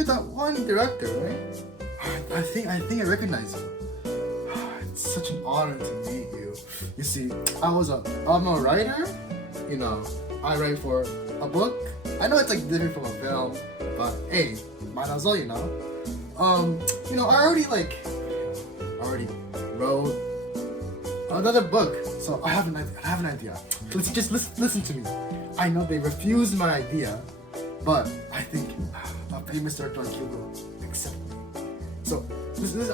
you're that one director, right? I think I recognize you. It's such an honor to meet you. You see, I'm a writer. You know, I write for a book. I know it's like different from a film, but hey, might as well, you know. You know, I already wrote another book, so I have an idea. Just listen to me. I know they refused my idea, but I think a famous director will accept me. So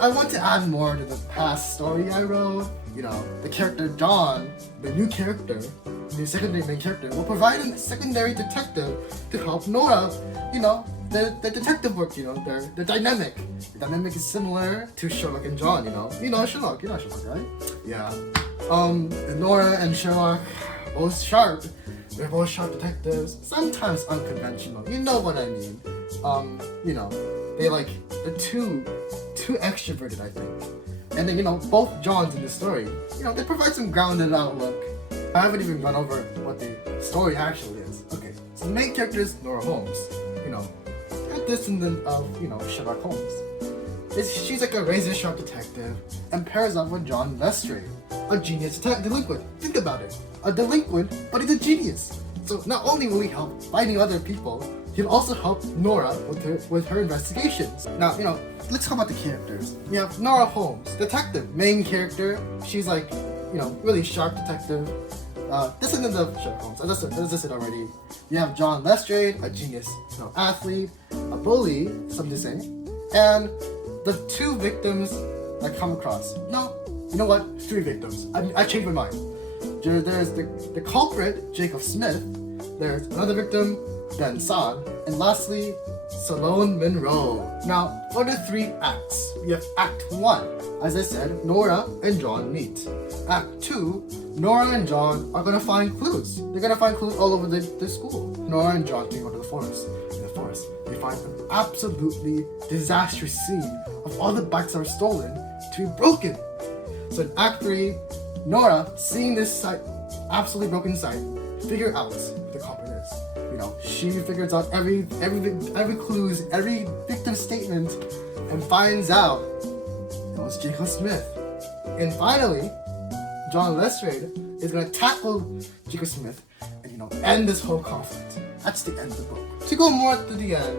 I want to add more to the past story I wrote. You know, the character John, the new character, the secondary main character, will provide a secondary detective to help Nora. You know, the detective work. You know, the dynamic. The dynamic is similar to Sherlock and John. You know Sherlock. You know Sherlock, right? Yeah. Nora and Sherlock, both sharp. They're both sharp detectives. Sometimes unconventional. You know what I mean. You know, they're too extroverted, I think. And then, you know, both Johns in the story, you know, they provide some grounded outlook. I haven't even gone over what the story actually is. Okay, so the main character is Nora Holmes, you know, a descendant of, you know, Sherlock Holmes. She's like a razor-sharp detective and pairs up with John Lestrade, a genius delinquent. Think about it, a delinquent, but he's a genius. So not only will he help finding other people, he'll also help Nora with her investigations. Now, you know, let's talk about the characters. We have Nora Holmes, detective, main character. She's like, you know, really sharp detective. Descendant of Sherlock Holmes, as I said already. You have John Lestrade, a genius, you know, athlete, a bully, some to say, and the two victims I come across. No, you know what? 3 victims. I changed my mind. There's the culprit, Jacob Smith. There's another victim, Ben Saad, and lastly, Salone Monroe. Now, for the 3 acts, we have Act 1. As I said, Nora and John meet. Act 2, Nora and John are gonna find clues. They're gonna find clues all over the school. Nora and John can go to the forest. In the forest, they find an absolutely disastrous scene of all the bikes that are stolen to be broken. So in Act 3, Nora, seeing this site, absolutely broken site, figure out who the culprit is. You know, she figures out every clues, every victim statement, and finds out it was Jacob Smith. And finally, John Lestrade is gonna tackle Jacob Smith and, you know, end this whole conflict. That's the end of the book. To go more to the end,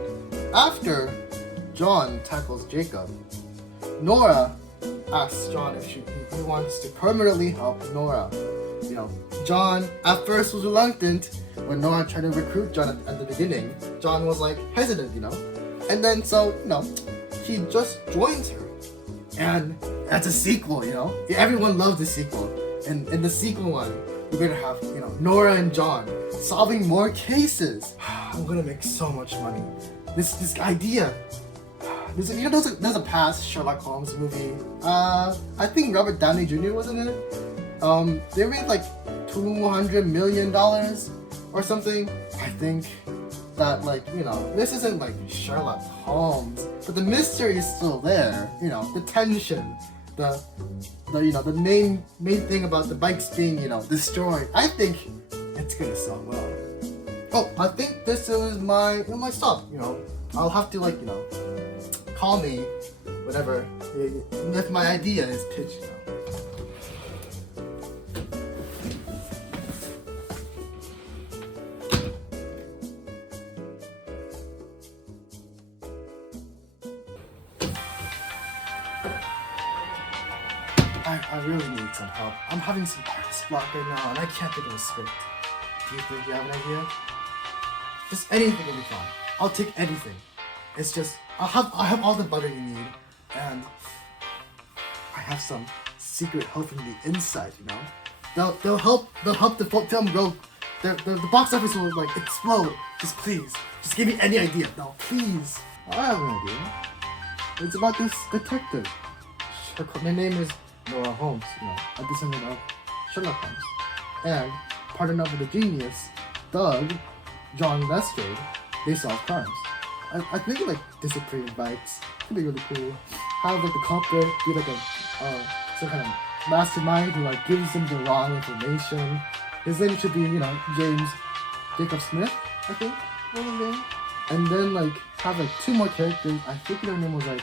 after John tackles Jacob, Nora asks John if he wants to permanently help Nora. You know, John at first was reluctant when Nora tried to recruit John at the beginning. John was like hesitant, you know, and then so, you know, he just joins her, and that's a sequel. You know, everyone loves the sequel, and in the sequel one, we're gonna have, you know, Nora and John solving more cases. I'm gonna make so much money. This idea. You know, there's a past Sherlock Holmes movie. I think Robert Downey Jr. was in it. They made like $200 million or something. I think that, like, you know, this isn't like Sherlock Holmes, but the mystery is still there. You know, the tension, the you know, the main thing about the bikes being, you know, destroyed. I think it's gonna sell well. Oh, I think this is my stop. You know, I'll have to, like, you know, call me whenever if my idea is pitched. You know. I really need some help. I'm having some artist block right now, and I can't think of a script. Do you think you have an idea? Just anything will be fine. I'll take anything. It's just I have all the butter you need, and I have some secret help from the inside. You know, they'll help the film grow. The box office will, like, explode. Just please, just give me any idea. No, please. I have an idea. It's about this detective. Her name is Nora Holmes, you know, a descendant of Sherlock Holmes, and partnered up with a genius, Doug, John Lestrade. They solve crimes. I think, like, Disappearing Bycicle could be really cool. Have, like, the culprit be like a some kind of mastermind who, like, gives them the wrong information. His name should be, you know, Jacob Smith, I think, was his name. and then like have like 2 more characters. I think their name was like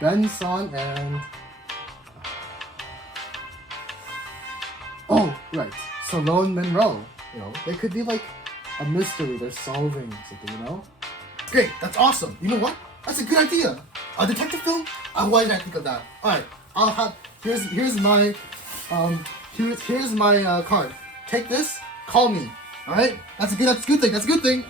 Benson and oh right, Salone Monroe. You know, they could be like a mystery. They're solving something. You know, great. That's awesome. You know what? That's a good idea. A detective film? Why did I think of that? All right, I'll have here's my here's my card. Take this. Call me. All right. That's a good thing. That's a good thing.